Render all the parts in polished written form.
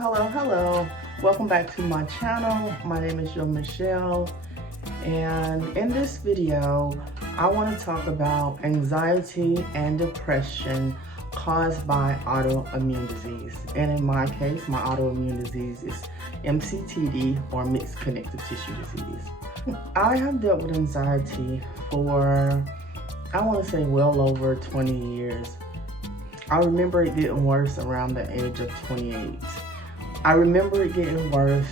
Hello. Welcome back to my channel. My name is Michelle, and in this video, I want to talk about anxiety and depression caused by autoimmune disease. And in my case, my autoimmune disease is MCTD, or mixed connective tissue disease. I have dealt with anxiety for, I want to say, well over 20 years. I remember it getting worse around the age of 28. I remember it getting worse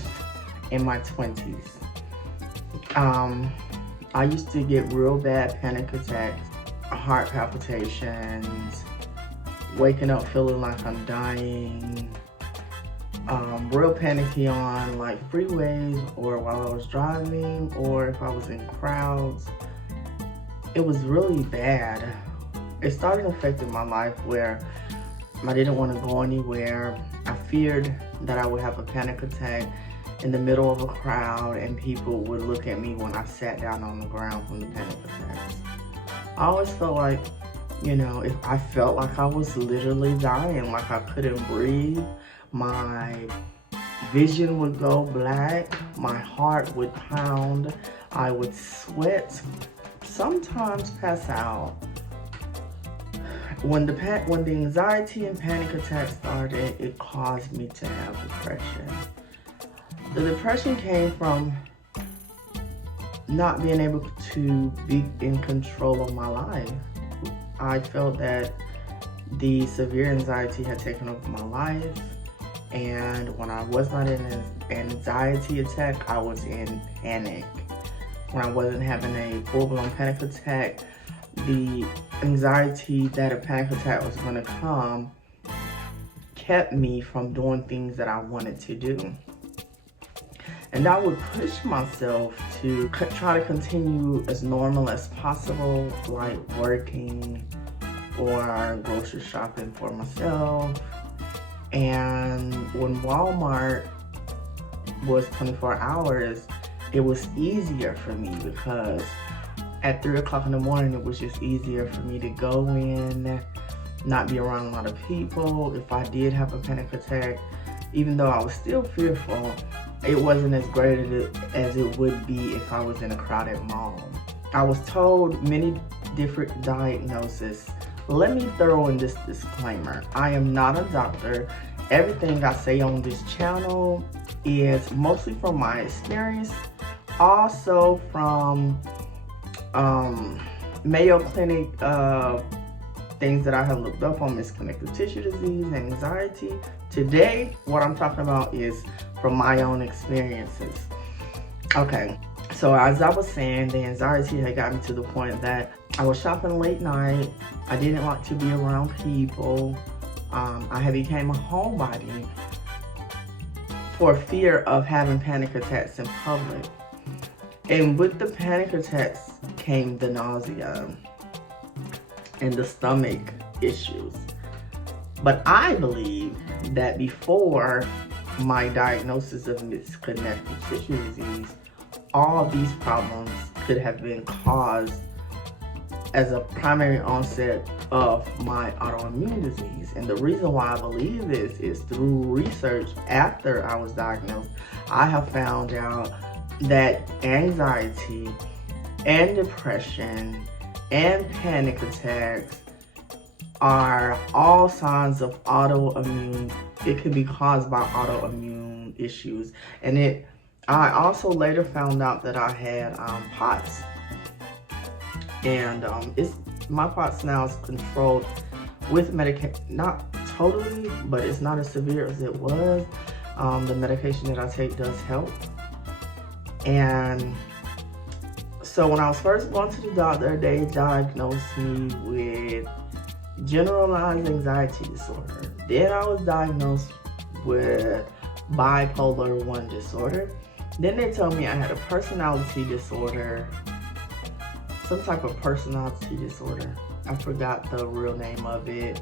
in my 20s. I used to get real bad panic attacks, heart palpitations, waking up feeling like I'm dying, real panicky on like freeways or while I was driving or if I was in crowds. It was really bad. It started affecting my life where I didn't want to go anywhere. I feared that I would have a panic attack in the middle of a crowd and people would look at me when I sat down on the ground from the panic attacks. I always felt like, if I felt like I was literally dying, like I couldn't breathe, my vision would go black, my heart would pound, I would sweat, sometimes pass out. When the anxiety and panic attack started, it caused me to have depression. The depression came from not being able to be in control of my life. I felt that the severe anxiety had taken over my life, and when I was not in an anxiety attack, I was in panic. When I wasn't having a full-blown panic attack, the anxiety that a panic attack was going to come kept me from doing things that I wanted to do. And I would push myself to try to continue as normal as possible, like working or grocery shopping for myself. And when Walmart was 24 hours, it was easier for me because at 3 o'clock in the morning, it was just easier for me to go in, not be around a lot of people. If I did have a panic attack, even though I was still fearful, it wasn't as great as it would be if I was in a crowded mall. I was told many different diagnoses. Let me throw in this disclaimer. I am not a doctor. Everything I say on this channel is mostly from my experience, also from Mayo Clinic things that I have looked up on mixed connective tissue disease, anxiety. Today, what I'm talking about is from my own experiences. Okay, so as I was saying, the anxiety had got me to the point that I was shopping late night. I didn't like to be around people. I had became a homebody for fear of having panic attacks in public. And with the panic attacks came the nausea and the stomach issues. But I believe that before my diagnosis of mixed connective tissue disease, all these problems could have been caused as a primary onset of my autoimmune disease. And the reason why I believe this is through research after I was diagnosed, I have found out that anxiety and depression and panic attacks are all signs of autoimmune. It can be caused by autoimmune issues. And I also later found out that I had POTS. And my POTS now is controlled with medication, not totally, but it's not as severe as it was. The medication that I take does help. And so when I was first going to the doctor, they diagnosed me with generalized anxiety disorder. Then I was diagnosed with bipolar 1 disorder. Then they told me I had a personality disorder, some type of personality disorder. I forgot the real name of it.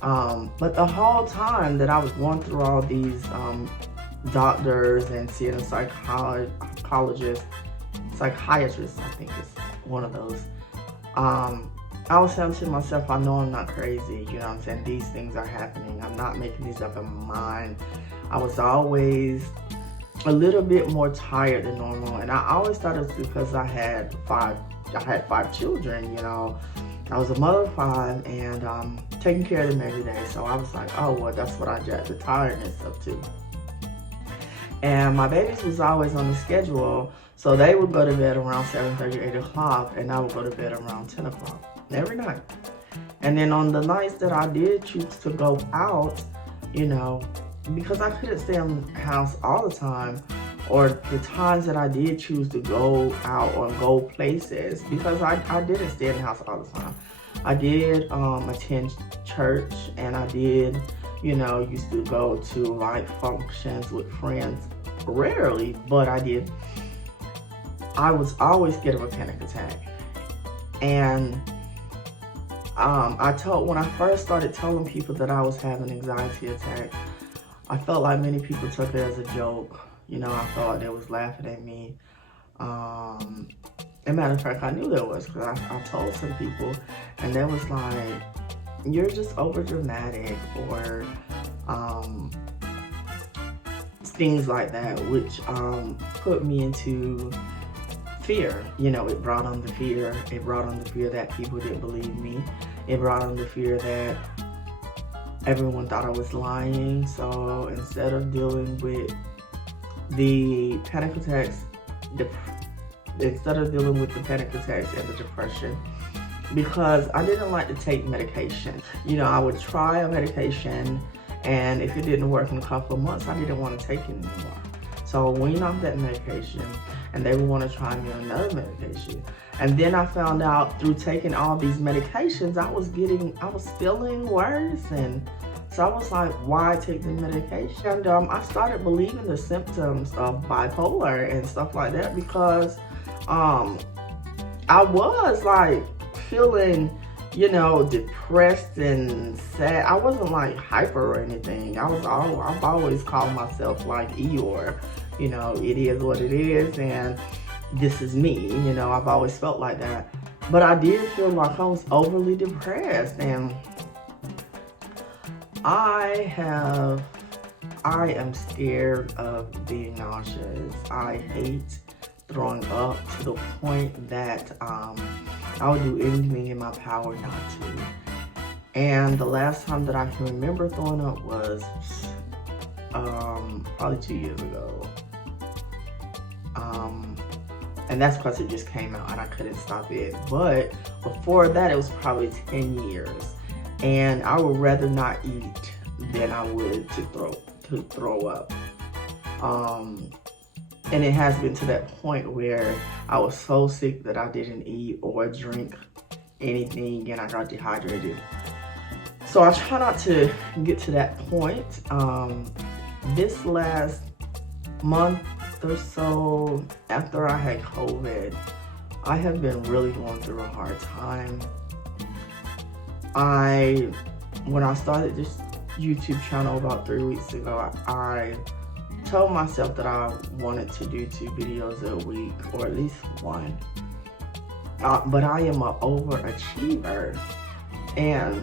But the whole time that I was going through all these doctors and seeing a psychiatrist, I think is one of those. I was saying to myself, I know I'm not crazy, you know what I'm saying? These things are happening. I'm not making these up in my mind. I was always a little bit more tired than normal, and I always thought it was because I had five children, you know. I was a mother of 5 and taking care of them every day. So I was like, oh, well, that's what I jacked the tiredness up to. And my babies was always on the schedule. So they would go to bed around 7:30, 8 o'clock, and I would go to bed around 10 o'clock every night. And then on the nights that I did choose to go out, you know, because I couldn't stay in the house all the time, or the times that I did choose to go out or go places, because I didn't stay in the house all the time. I did attend church, and I did, you know, used to go to like functions with friends rarely, but I did. I was always scared of a panic attack. And when I first started telling people that I was having an anxiety attack, I felt like many people took it as a joke. You know, I thought they was laughing at me. As a matter of fact, I knew there was, because I told some people, and they was like, you're just over dramatic, or things like that, which put me into fear. You know, it brought on the fear. It brought on the fear that people didn't believe me. It brought on the fear that everyone thought I was lying. So instead of dealing with the panic attacks, instead of dealing with the panic attacks and the depression, because I didn't like to take medication. You know, I would try a medication, and if it didn't work in a couple of months, I didn't want to take it anymore. So I weaned off that medication, and they would want to try me on another medication. And then I found out through taking all these medications, I was feeling worse. And so I was like, why take the medication? And I started believing the symptoms of bipolar and stuff like that, because I was like feeling, you know, depressed and sad. I wasn't like hyper or anything. I've always called myself like Eeyore. You know, it is what it is, and this is me. You know, I've always felt like that. But I did feel like I was overly depressed, and I am scared of being nauseous. I hate throwing up to the point that I would do anything in my power not to. And the last time that I can remember throwing up was probably 2 years ago. And that's because it just came out and I couldn't stop it. But before that, it was probably 10 years. And I would rather not eat than I would to throw up. And it has been to that point where I was so sick that I didn't eat or drink anything, and I got dehydrated. So I try not to get to that point. This last month or so after I had COVID, I have been really going through a hard time. When I started this YouTube channel about 3 weeks ago, I told myself that I wanted to do 2 videos a week, or at least 1. But I am an overachiever, and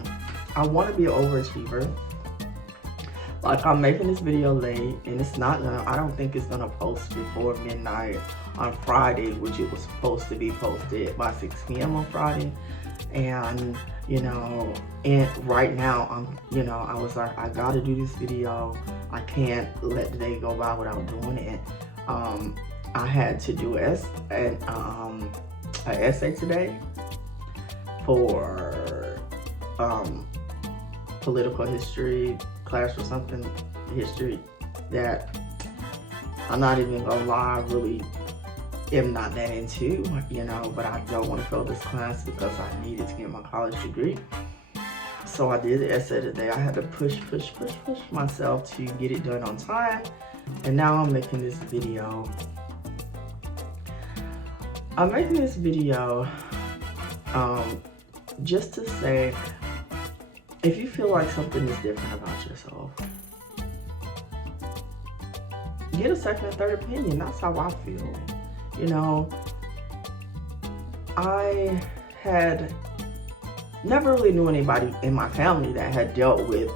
I want to be an overachiever. Like, I'm making this video late, and I don't think it's gonna post before midnight on Friday, which it was supposed to be posted by 6 p.m. on Friday. And, you know, and right now, I was like, I gotta do this video. I can't let the day go by without doing it. I had to do an essay today for political history class or something, history, that I'm not even gonna lie, I really am not that into, you know, but I don't want to fail this class because I needed to get my college degree. So I did the essay today. I had to push myself to get it done on time, and now I'm making this video. I'm making this video just to say, if you feel like something is different about yourself, get a second or third opinion. That's how I feel. You know, I had never really knew anybody in my family that had dealt with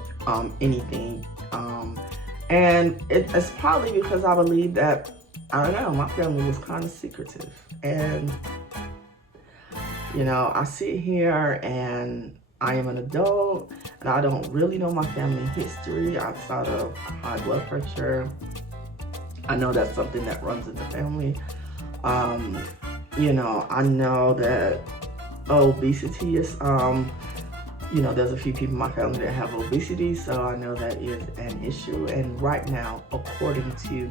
anything And it's probably because I believe that, I don't know, my family was kind of secretive. And, you know, I sit here and I am an adult and I don't really know my family history outside of high blood pressure. I know that's something that runs in the family. You know, I know that obesity is, you know, there's a few people in my family that have obesity, so I know that is an issue. And right now, according to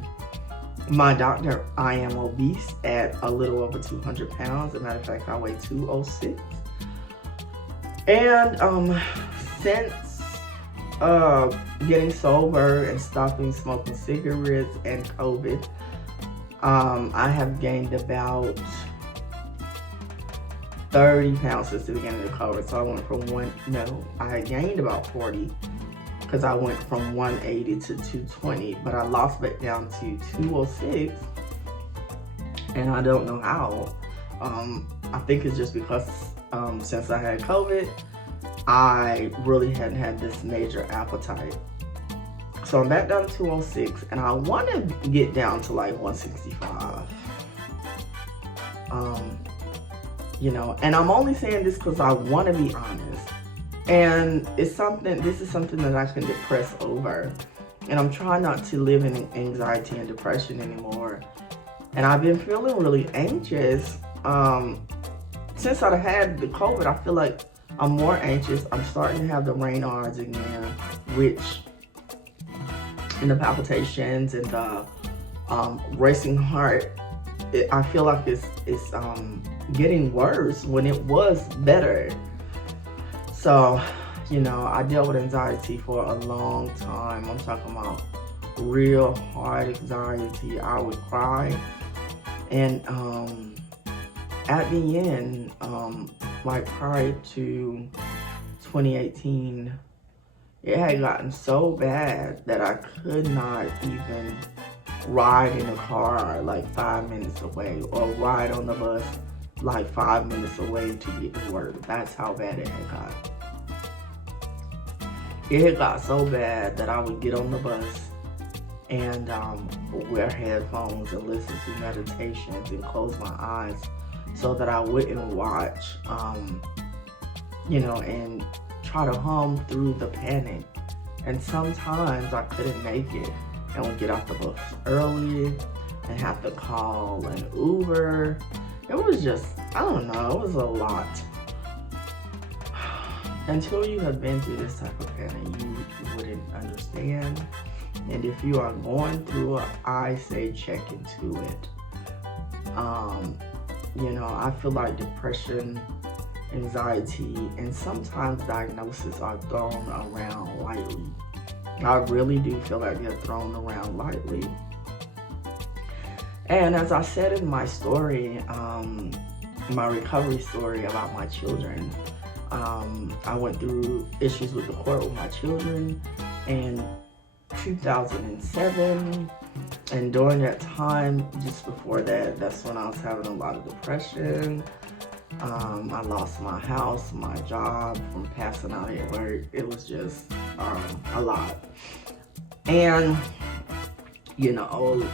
my doctor, I am obese at a little over 200 pounds. As a matter of fact, I weigh 206. And since getting sober and stopping smoking cigarettes and COVID, I have gained about 30 pounds since the beginning of COVID. So I went from I gained about 40 because I went from 180 to 220, but I lost back down to 206, and I don't know how. I think it's just because since I had COVID, I really hadn't had this major appetite. So I'm back down to 206, and I want to get down to like 165. You know, and I'm only saying this because I want to be honest. And this is something that I can depress over. And I'm trying not to live in anxiety and depression anymore. And I've been feeling really anxious. Since I had the COVID, I feel like I'm more anxious. I'm starting to have the Raynaud's again, which, and the palpitations and the racing heart. I feel like it's getting worse when it was better. So, you know, I dealt with anxiety for a long time. I'm talking about real hard anxiety. I would cry. And at the end, like prior to 2018, it had gotten so bad that I could not even ride in a car like 5 minutes away, or ride on the bus like 5 minutes away to get to work. That's how bad it had got. It had got so bad that I would get on the bus and wear headphones and listen to meditations and close my eyes so that I wouldn't watch, you know, and try to hum through the panic. And sometimes I couldn't make it and would get off the bus early and have to call an Uber. It was just, I don't know, it was a lot. Until you have been through this type of panic, you wouldn't understand. And if you are going through it, I say check into it. You know, I feel like depression, anxiety, and sometimes diagnoses are thrown around lightly. I really do feel like they're thrown around lightly. And as I said in my story, my recovery story about my children, I went through issues with the court with my children in 2007. And during that time, just before that, that's when I was having a lot of depression. I lost my house, my job from passing out at work. It was just a lot. And, you know,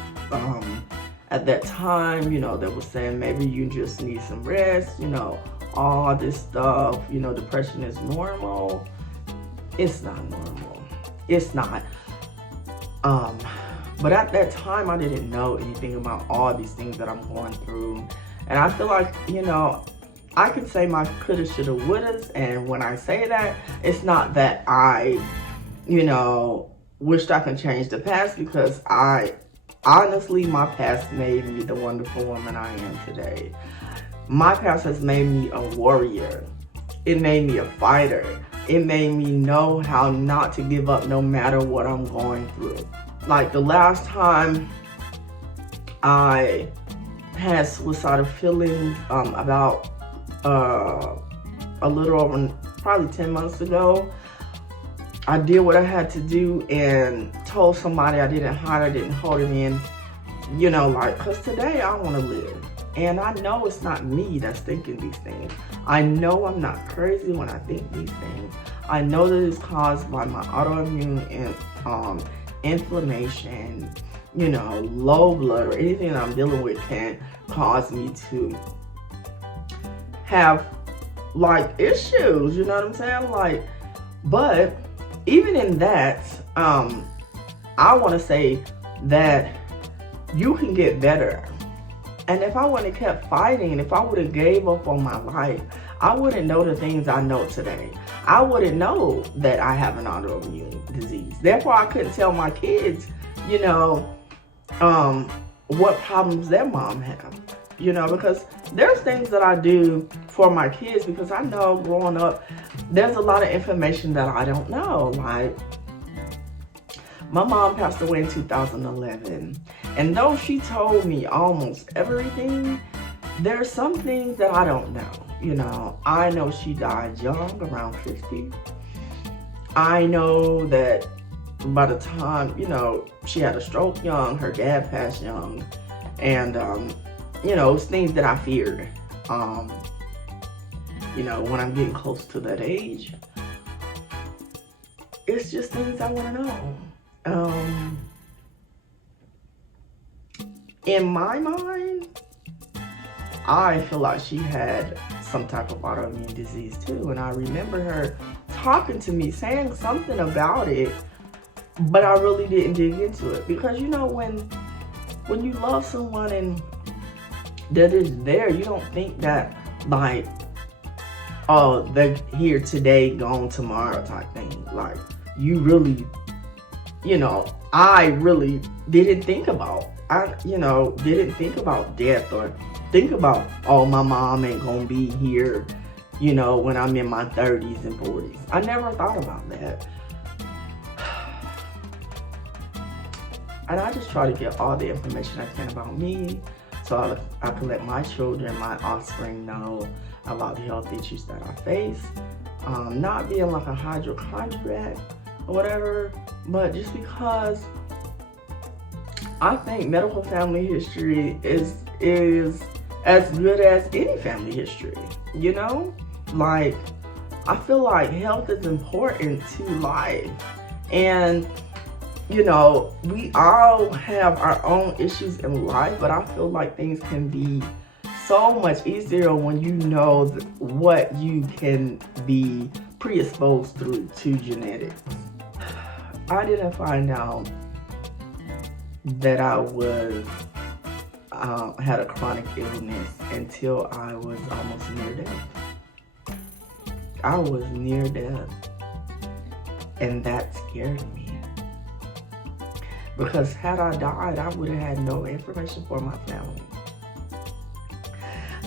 at that time, you know, they were saying maybe you just need some rest, you know, all this stuff, you know, depression is normal. It's not normal. It's not. But at that time, I didn't know anything about all these things that I'm going through. And I feel like, you know, I could say my coulda, shoulda, wouldas, and when I say that, it's not that I, you know, wished I could change the past, because honestly, my past made me the wonderful woman I am today. My past has made me a warrior. It made me a fighter. It made me know how not to give up no matter what I'm going through. Like the last time I had suicidal feelings, about a little over probably 10 months ago, I did what I had to do and told somebody. I didn't hide, I didn't hold it in, you know, like, because today I want to live. And I know it's not me that's thinking these things. I know I'm not crazy when I think these things. I know that it's caused by my autoimmune inflammation, low blood, or anything that I'm dealing with can cause me to have like issues, you know what I'm saying? Like, but even in that, I want to say that you can get better. And if I wouldn't have kept fighting, if I would have gave up on my life, I wouldn't know the things I know today. I wouldn't know that I have an autoimmune disease. Therefore, I couldn't tell my kids, what problems their mom have. Because there's things that I do for my kids because I know growing up, there's a lot of information that I don't know. Like, my mom passed away in 2011. And though she told me almost everything, there's some things that I don't know. I know she died young, around 50. I know that by the time, she had a stroke young, her dad passed young. And, it's things that I feared. When I'm getting close to that age, it's just things I want to know. In my mind, I feel like she had some type of autoimmune disease too. And I remember her talking to me, saying something about it, but I really didn't dig into it. Because when you love someone and they're just there, you don't think that like, oh, they're here today, gone tomorrow type thing. Like, you really, I really didn't think about death or think about, oh, my mom ain't gonna be here, when I'm in my 30s and 40s. I never thought about that. And I just try to get all the information I can about me so I can let my children, my offspring know about the health issues that I face. Not being like a hypochondriac or whatever, but just because I think medical family history is as good as any family history, Like, I feel like health is important to life. And, we all have our own issues in life, but I feel like things can be so much easier when you know what you can be predisposed through to genetics. I didn't find out that I had a chronic illness until I was almost near death. I was near death, and that scared me. Because had I died, I would have had no information for my family.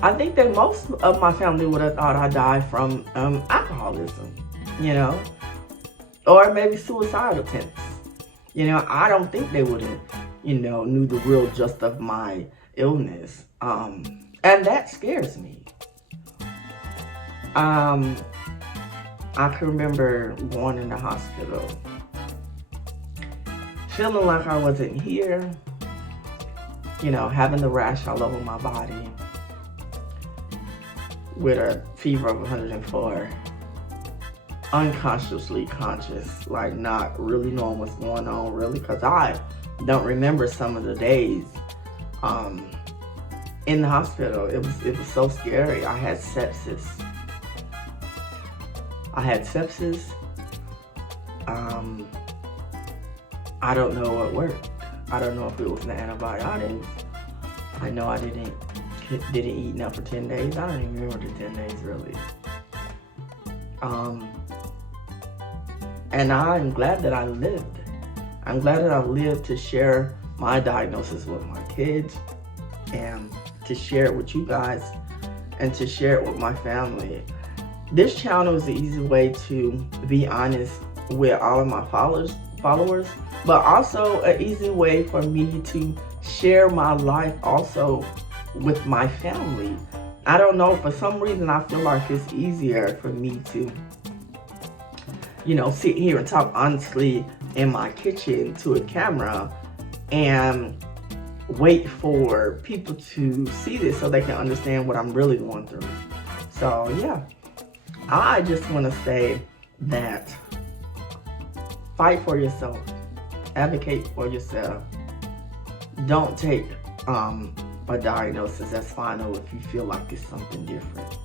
I think that most of my family would have thought I died from alcoholism, or maybe suicide attempts. I don't think they would have, knew the real gist of my illness. And that scares me. I can remember going in the hospital, feeling like I wasn't here, having the rash all over my body with a fever of 104, unconsciously conscious, like not really knowing what's going on really, because I don't remember some of the days in the hospital. It was so scary. I had sepsis. I don't know what worked. I don't know if it was the antibiotics. I know I didn't eat now for 10 days. I don't even remember the 10 days really. And I'm glad that I lived. I'm glad that I lived to share my diagnosis with my kids and to share it with you guys and to share it with my family. This channel is the easy way to be honest with all of my followers, but also an easy way for me to share my life also with my family. I don't know, for some reason I feel like it's easier for me to, sit here and talk honestly in my kitchen to a camera and wait for people to see this so they can understand what I'm really going through. So yeah, I just want to say that fight for yourself. advocate for yourself. Don't take a diagnosis as final if you feel like it's something different.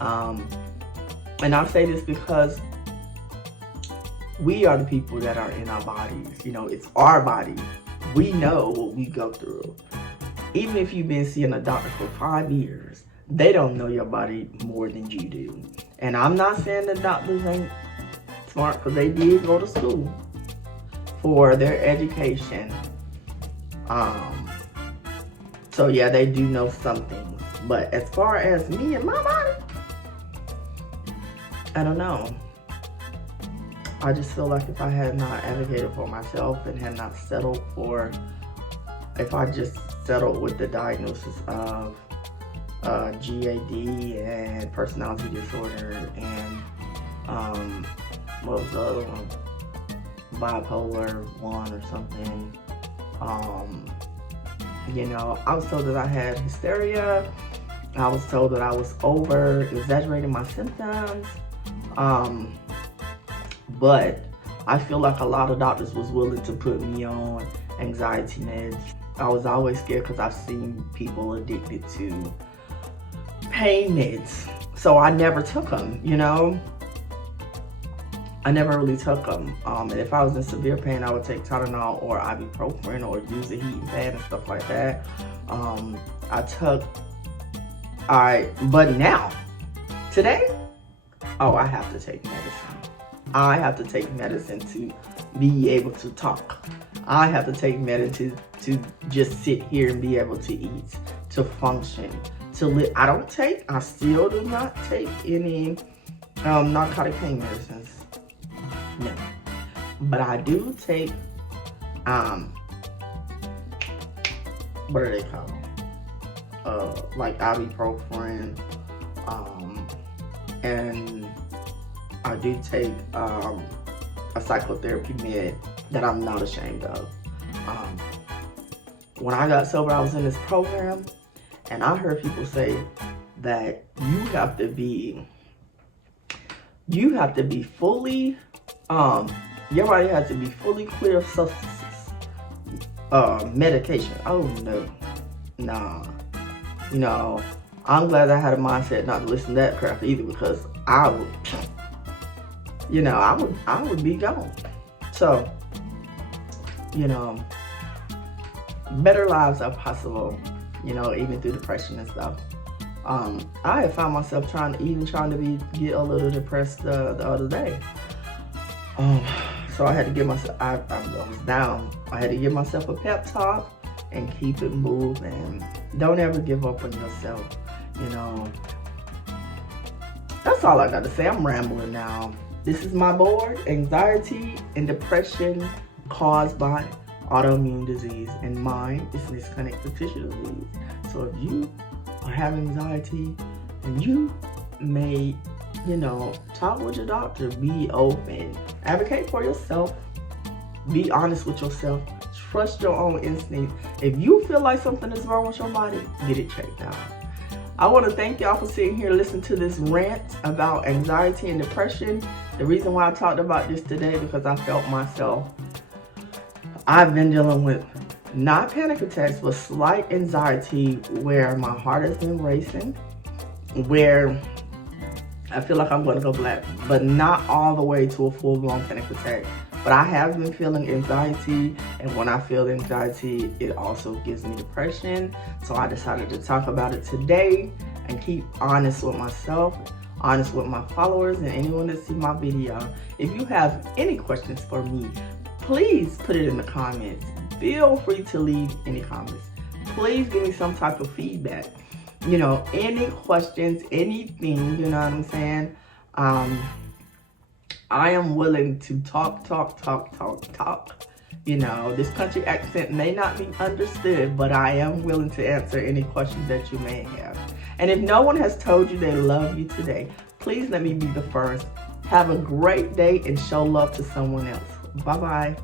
And I say this because we are the people that are in our bodies. You know, it's our body. We know what we go through. Even if you've been seeing a doctor for 5 years, they don't know your body more than you do. And I'm not saying that doctors ain't smart, because they did go to school for their education. So yeah, they do know some things. But as far as me and my body, I don't know. I just feel like if I had not advocated for myself and had not settled for, if I just settled with the diagnosis of GAD and personality disorder and what was the other one? Bipolar 1 or something. You know, I was told that I had hysteria. I was told that I was over exaggerating my symptoms. But I feel like a lot of doctors was willing to put me on anxiety meds. I was always scared because I've seen people addicted to pain meds. So I never took them, you know? I never really took them. And if I was in severe pain, I would take Tylenol or ibuprofen or use a heating pad and stuff like that. But now, today, I have to take medicine. I have to take medicine to be able to talk. I have to take medicine to just sit here and be able to eat, to function, to live. I still do not take any narcotic pain medicines. No. But I do take, what are they called? Like ibuprofen, and I do take a psychotherapy med that I'm not ashamed of. When I got sober, I was in this program, and I heard people say that you have to be fully, your body has to be fully clear of substances, medication. Oh no, nah. You know, I'm glad I had a mindset not to listen to that crap either, because I would, you know, I would be gone. So, you know, better lives are possible, you know, even through depression and stuff. I had found myself trying to get a little depressed the other day. So I had to give myself, I was down. I had to give myself a pep talk and keep it moving. Don't ever give up on yourself, you know. That's all I got to say. I'm rambling now. This is my board: anxiety and depression caused by autoimmune disease, and mine is this connective tissue disease. So if you have anxiety, and you may, you know, talk with your doctor, be open, advocate for yourself, be honest with yourself, trust your own instincts. If you feel like something is wrong with your body, get it checked out. I want to thank y'all for sitting here listening to this rant about anxiety and depression. The reason why I talked about this today, because I felt myself. I've been dealing with not panic attacks, but slight anxiety where my heart has been racing, where I feel like I'm going to go black, but not all the way to a full-blown panic attack. But I have been feeling anxiety, and when I feel anxiety, it also gives me depression. So I decided to talk about it today and keep honest with myself, honest with my followers, and anyone that sees my video. If you have any questions for me, please put it in the comments. Feel free to leave any comments. Please give me some type of feedback. You know, any questions, anything, you know what I'm saying? I am willing to talk. You know, this country accent may not be understood, but I am willing to answer any questions that you may have. And if no one has told you they love you today, please let me be the first. Have a great day and show love to someone else. Bye-bye.